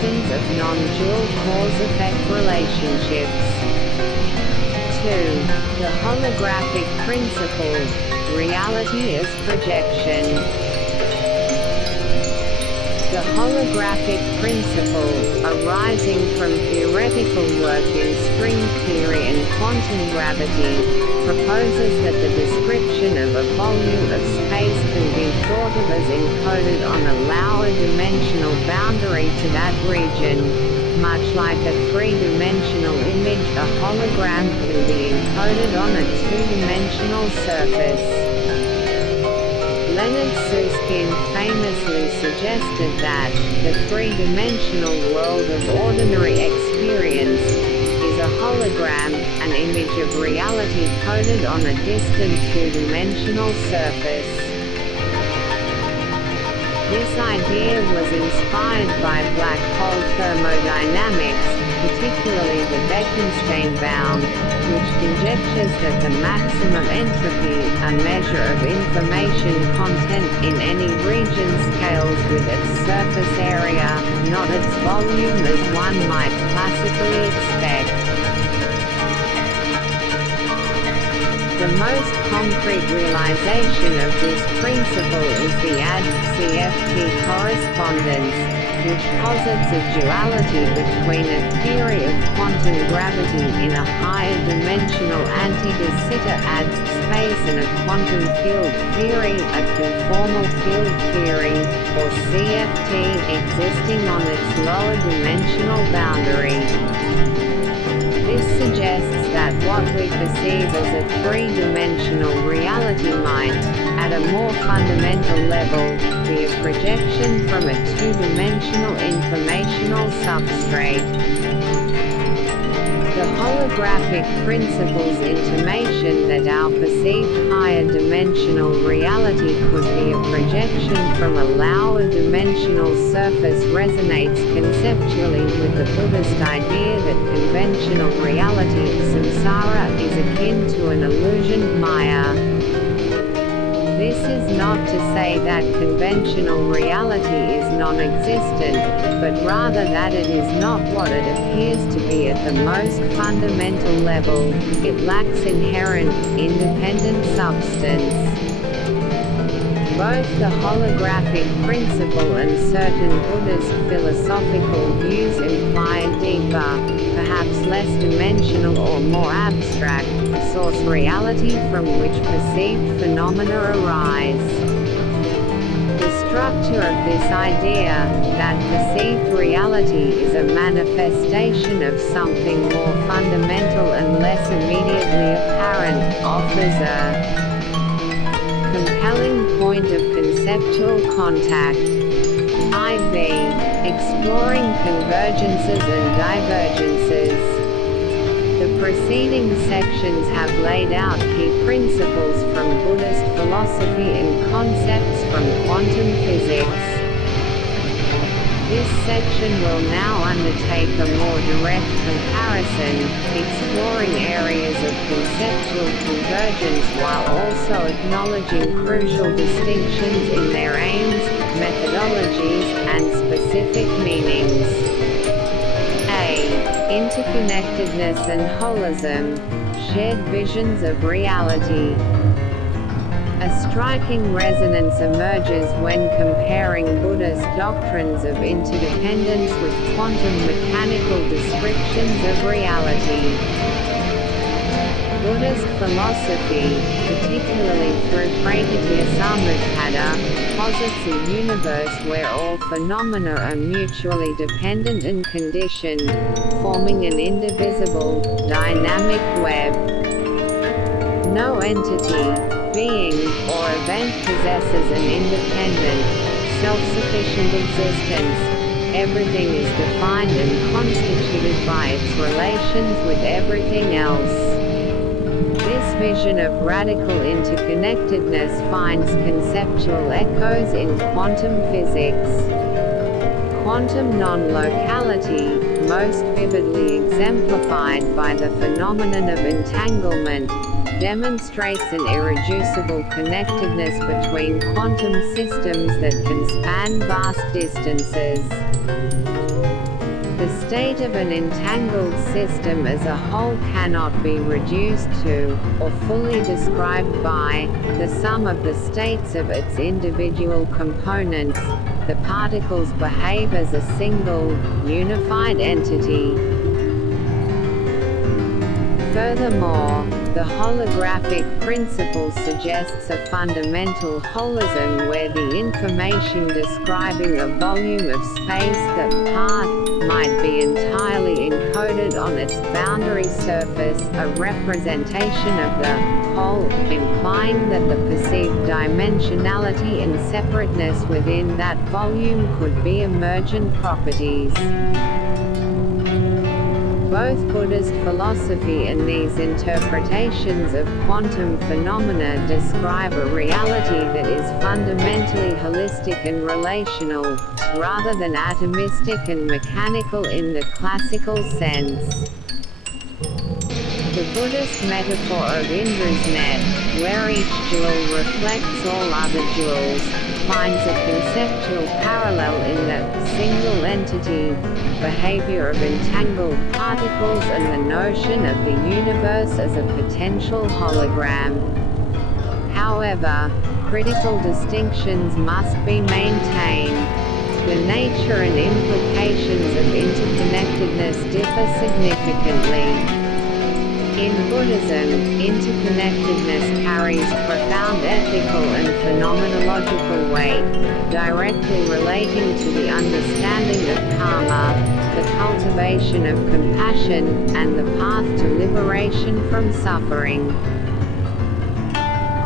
definitions of non-dual cause-effect relationships. 2. The holographic principle, reality as projection. The holographic principle, arising from theoretical work in string theory and quantum gravity, proposes that the description of a volume of space can be thought of as encoded on a lower-dimensional boundary to that region. Much like a three-dimensional image, a hologram can be encoded on a two-dimensional surface. Leonard Susskind famously suggested that the three-dimensional world of ordinary experience is a hologram, an image of reality coded on a distant two-dimensional surface. This idea was inspired by black hole thermodynamics, particularly the Bekenstein bound, which conjectures that the maximum entropy, a measure of information content in any region, scales with its surface area, not its volume as one might classically expect. The most concrete realization of this principle is the ADS-CFT correspondence, which posits a duality between a theory of quantum gravity in a higher dimensional anti-de Sitter adds space and a quantum field theory, a conformal field theory, or CFT, existing on its lower dimensional boundary. This suggests that what we perceive as a three-dimensional reality might, at a more fundamental level, be a projection from a two-dimensional informational substrate. The holographic principle's intimation that our perceived higher dimensional reality could be a projection from a lower dimensional surface resonates conceptually with the Buddhist idea that conventional reality, samsara, is akin to an illusion, maya. This is not to say that conventional reality is non-existent, but rather that it is not what it appears to be at the most fundamental level. It lacks inherent, independent substance. Both the holographic principle and certain Buddhist philosophical views imply a deeper, perhaps less dimensional or more abstract, source reality from which perceived phenomena arise. The structure of this idea, that perceived reality is a manifestation of something more fundamental and less immediately apparent, offers a compelling point of conceptual contact. IB. Exploring convergences and divergences. The preceding sections have laid out key principles from Buddhist philosophy and concepts from quantum physics. This section will now undertake a more direct comparison, exploring areas of conceptual convergence while also acknowledging crucial distinctions in their aims, methodologies, and specific meanings. A. Interconnectedness and holism, shared visions of reality. A striking resonance emerges when comparing Buddhist doctrines of interdependence with quantum mechanical descriptions of reality. Buddhist philosophy, particularly through Pragatya-samutpada, posits a universe where all phenomena are mutually dependent and conditioned, forming an indivisible, dynamic web. No entity, being, or event possesses an independent, self-sufficient existence. Everything is defined and constituted by its relations with everything else. This vision of radical interconnectedness finds conceptual echoes in quantum physics. Quantum non-locality, most vividly exemplified by the phenomenon of entanglement, demonstrates an irreducible connectedness between quantum systems that can span vast distances. The state of an entangled system as a whole cannot be reduced to, or fully described by, the sum of the states of its individual components. The particles behave as a single, unified entity. Furthermore, the holographic principle suggests a fundamental holism where the information describing a volume of space that part might be entirely encoded on its boundary surface, a representation of the whole, implying that the perceived dimensionality and separateness within that volume could be emergent properties. Both Buddhist philosophy and these interpretations of quantum phenomena describe a reality that is fundamentally holistic and relational, rather than atomistic and mechanical in the classical sense. The Buddhist metaphor of Indra's net, where each jewel reflects all other jewels, finds a conceptual parallel in the single entity behavior of entangled particles and the notion of the universe as a potential hologram. However, critical distinctions must be maintained. The nature and implications of interconnectedness differ significantly. In Buddhism, interconnectedness carries profound ethical and phenomenological weight, directly relating to the understanding of karma, the cultivation of compassion, and the path to liberation from suffering.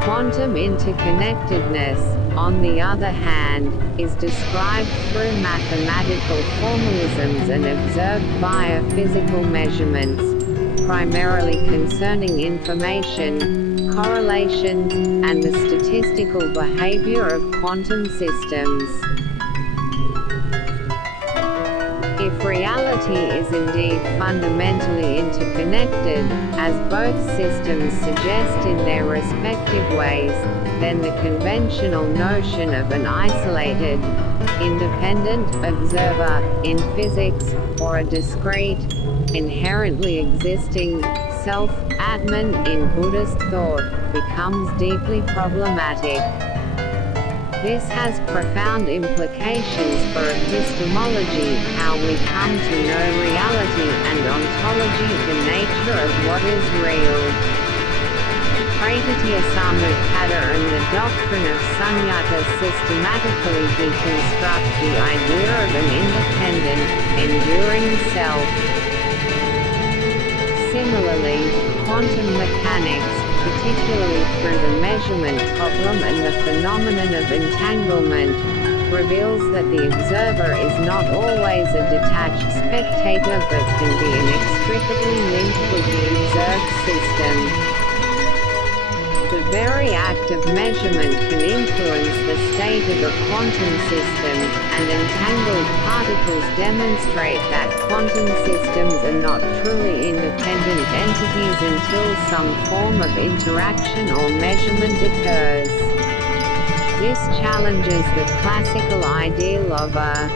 Quantum interconnectedness, on the other hand, is described through mathematical formalisms and observed via physical measurements, primarily concerning information, correlations, and the statistical behavior of quantum systems. If reality is indeed fundamentally interconnected, as both systems suggest in their respective ways, then the conventional notion of an isolated, independent observer in physics, or a discrete, inherently existing self, Atman, in Buddhist thought, becomes deeply problematic. This has profound implications for epistemology, how we come to know reality, and ontology, the nature of what is real. Pratitya Samutpada and the doctrine of sunyata systematically deconstruct the idea of an independent, enduring self. Similarly, quantum mechanics, particularly through the measurement problem and the phenomenon of entanglement, reveals that the observer is not always a detached spectator but can be inextricably linked with the observed system. The very act of measurement can influence the state of a quantum system, and entangled particles demonstrate that quantum systems are not truly independent entities until some form of interaction or measurement occurs. This challenges the classical ideal of a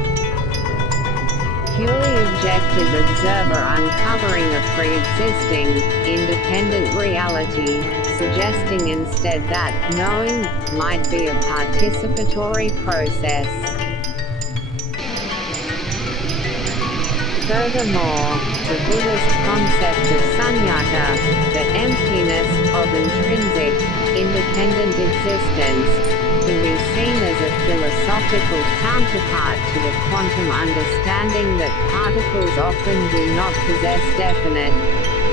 purely objective observer uncovering a pre-existing, independent reality, suggesting instead that knowing might be a participatory process. Furthermore, the Buddhist concept of sunyata, the emptiness of intrinsic, independent existence, can be seen as a philosophical counterpart to the quantum understanding that particles often do not possess definite,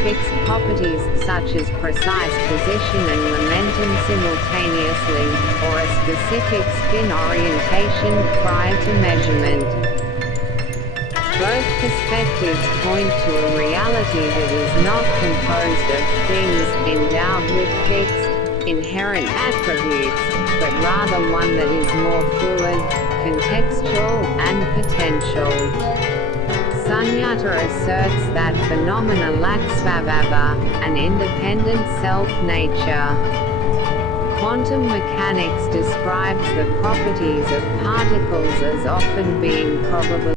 fixed properties, such as precise position and momentum simultaneously, or a specific spin orientation prior to measurement. Both perspectives point to a reality that is not composed of things endowed with fixed, inherent attributes, but rather one that is more fluid, contextual, and potential. Sunyata asserts that phenomena lack svabhava, an independent self-nature. Quantum mechanics describes the properties of particles as often being probabilistic.